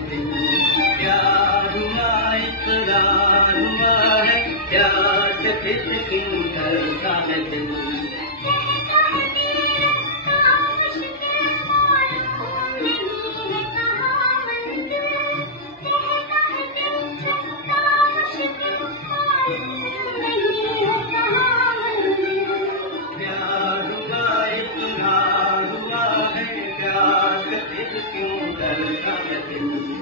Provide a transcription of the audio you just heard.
दिल। प्यार हुआ इकरार हुआ है, प्यार से फिर क्यों डरता है दिल। प्यार हुआ इकरार हुआ है, प्यार से फिर क्यों डरता है दिल।